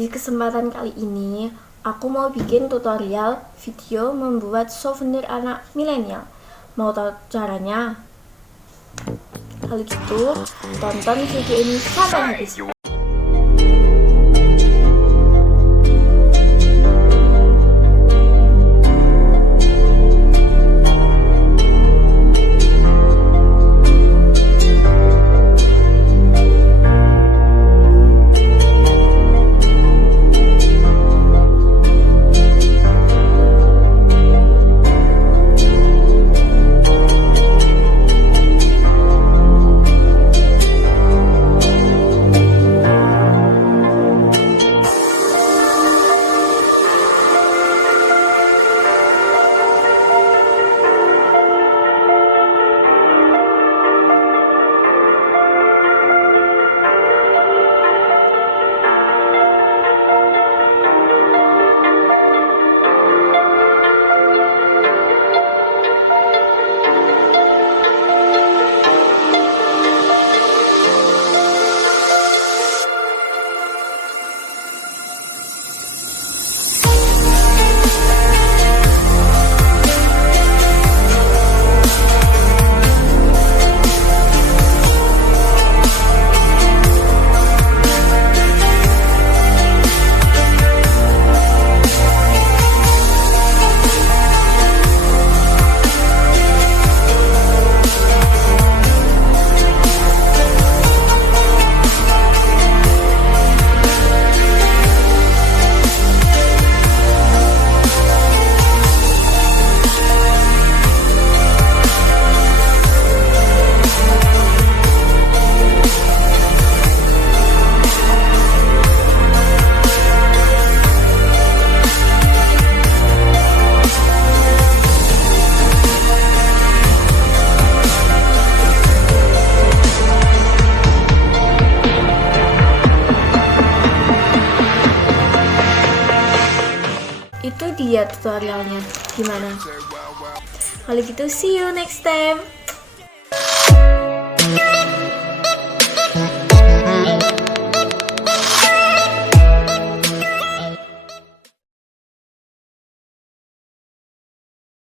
Di kesempatan kali ini, aku mau bikin tutorial video membuat souvenir anak milenial. Mau tahu caranya? Kalau gitu, tonton video ini sampai habis. Itu dia tutorialnya. Gimana? Kalau gitu, see you next time.